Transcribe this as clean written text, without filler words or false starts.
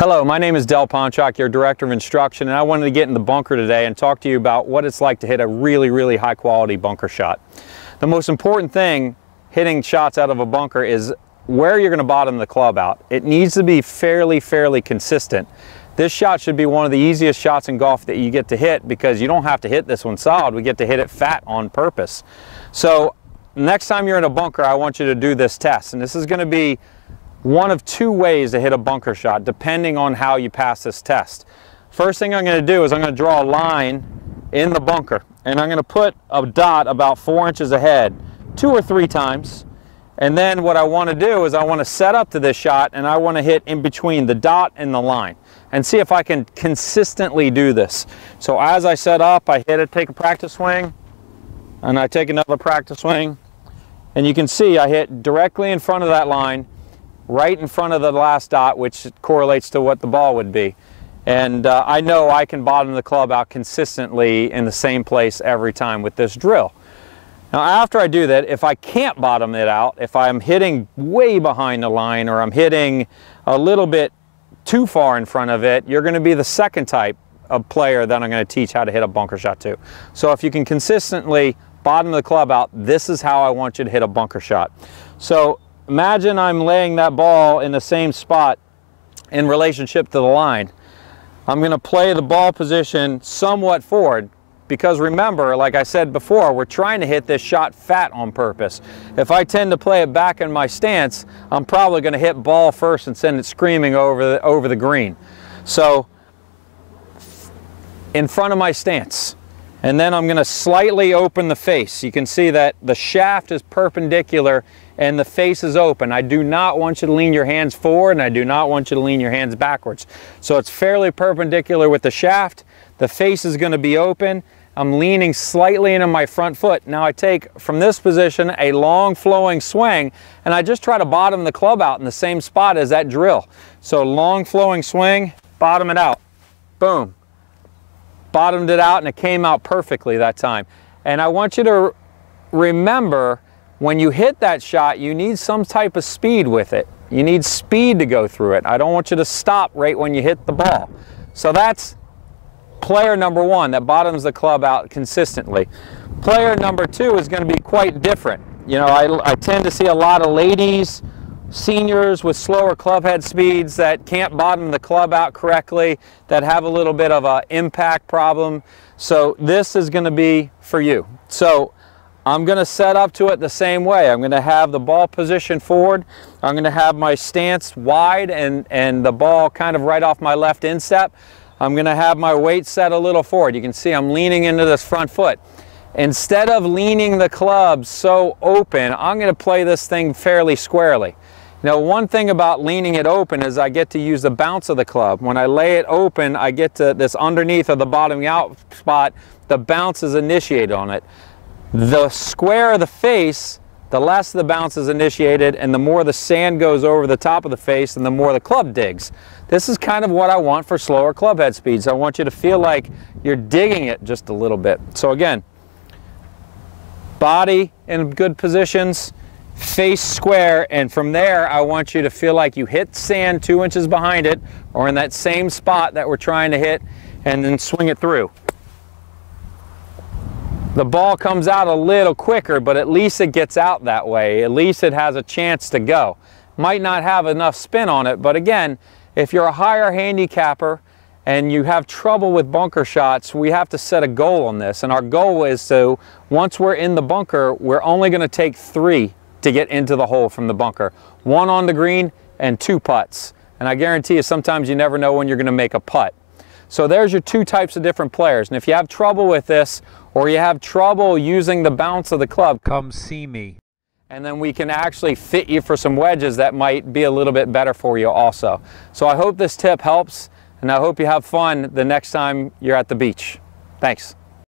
Hello, my name is Ponchock, your Director of Instruction, and I wanted to get in the bunker today and talk to you about what it's like to hit a really high quality bunker shot. The most important thing hitting shots out of a bunker is where you're going to bottom the club out. It needs to be fairly consistent. This shot should be one of the easiest shots in golf that you get to hit because you don't have to hit this one solid. We get to hit it fat on purpose. So next time you're in a bunker, I want you to do this test, and this is going to be one of two ways to hit a bunker shot depending on how you pass this test. First thing I'm going to do is I'm going to draw a line in the bunker, and I'm going to put a dot about 4 inches ahead 2 or 3 times, and then what I want to do is I want to set up to this shot, and I want to hit in between the dot and the line and see if I can consistently do this. So as I set up, I hit it, take a practice swing, and I take another practice swing, and you can see I hit directly in front of that line, right in front of the last dot, which correlates to what the ball would be. And I know I can bottom the club out consistently in the same place every time with this drill. Now after I do that, if I can't bottom it out, if I'm hitting way behind the line or I'm hitting a little bit too far in front of it, you're going to be the second type of player that I'm going to teach how to hit a bunker shot to. So if you can consistently bottom the club out, this is how I want you to hit a bunker shot. So imagine I'm laying that ball in the same spot in relationship to the line. I'm going to play the ball position somewhat forward because remember, like I said before, we're trying to hit this shot fat on purpose. If I tend to play it back in my stance, I'm probably going to hit ball first and send it screaming over the green. So in front of my stance. And then I'm going to slightly open the face. You can see that the shaft is perpendicular and the face is open. I do not want you to lean your hands forward, and I do not want you to lean your hands backwards. So it's fairly perpendicular with the shaft. The face is going to be open. I'm leaning slightly into my front foot. Now I take, from this position, a long flowing swing, and I just try to bottom the club out in the same spot as that drill. So long flowing swing, bottom it out. Boom. Bottomed it out, and it came out perfectly that time. And I want you to remember, when you hit that shot, you need some type of speed with it. You need speed to go through it. I don't want you to stop right when you hit the ball. So that's player number one that bottoms the club out consistently. Player number two is going to be quite different. You know, I tend to see a lot of ladies, seniors with slower club head speeds that can't bottom the club out correctly, that have a little bit of an impact problem. So this is going to be for you. So I'm going to set up to it the same way. I'm going to have the ball positioned forward. I'm going to have my stance wide and the ball kind of right off my left instep. I'm going to have my weight set a little forward. You can see I'm leaning into this front foot. Instead of leaning the club so open, I'm going to play this thing fairly squarely. Now, one thing about leaning it open is I get to use the bounce of the club. When I lay it open, I get to this underneath of the bottoming out spot, the bounce is initiated on it. The square of the face, the less the bounce is initiated, and the more the sand goes over the top of the face, and the more the club digs. This is kind of what I want for slower club head speeds. I want you to feel like you're digging it just a little bit. So again, body in good positions, face square, and from there I want you to feel like you hit sand 2 inches behind it or in that same spot that we're trying to hit, and then swing it through. The ball comes out a little quicker, but at least it gets out that way. At least it has a chance to go. Might not have enough spin on it, but again, if you're a higher handicapper and you have trouble with bunker shots, we have to set a goal on this. And our goal is to, once we're in the bunker, we're only going to take 3 to get into the hole from the bunker. 1 on the green and 2 putts. And I guarantee you, sometimes you never know when you're going to make a putt. So there's your 2 types of different players. And if you have trouble with this, or you have trouble using the bounce of the club, come see me. And then we can actually fit you for some wedges that might be a little bit better for you also. So I hope this tip helps, and I hope you have fun the next time you're at the beach. Thanks.